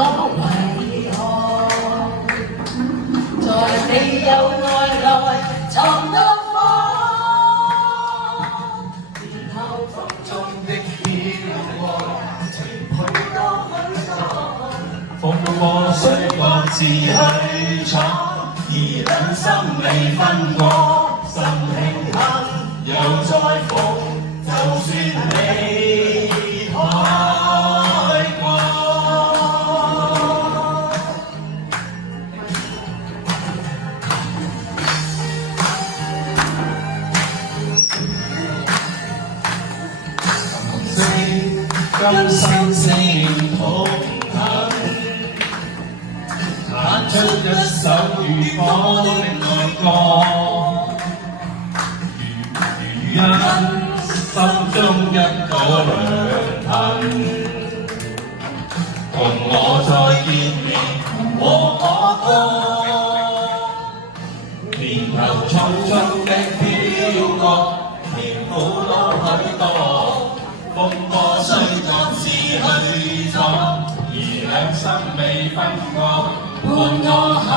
我為何在你有愛內藏到火，然後風中的飄過，情許多許多，風過雖各自去闖，而兩心未分過，心慶幸又再逢，就算離開過。今生聲同行，彈出一首如火的愛歌，如因心中一個良朋，共我再見面和我歌，年頭匆匆的飄過，甜苦都許多。風波雖各自去闖，而兩心未分過。伴我行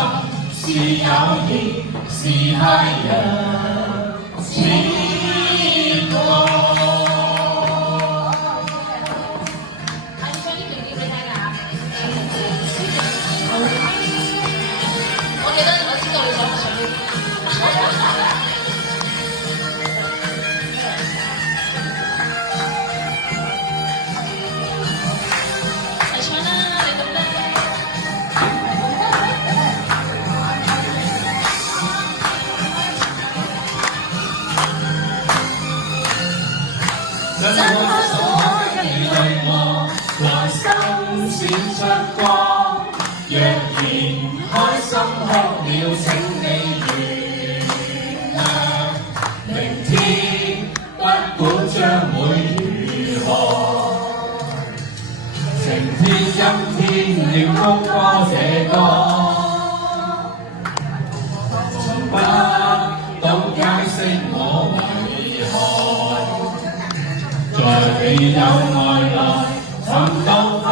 是友誼，是太陽，是歌。唱呢段點俾聽㗎？我記得我知道你想唱呢段。真可所跟你對我，內心閃出光。若然開心哭了，請你原諒。明天不管將會如何，晴天陰天要曲歌這歌，從不懂解釋我為何。在你有愛內尋到火，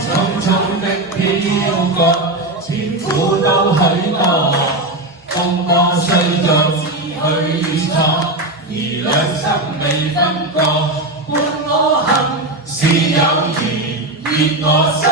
匆匆的飄過，甜苦都許多。風波雖各自去闖，而兩心未分過。伴我行是友誼，熱我心。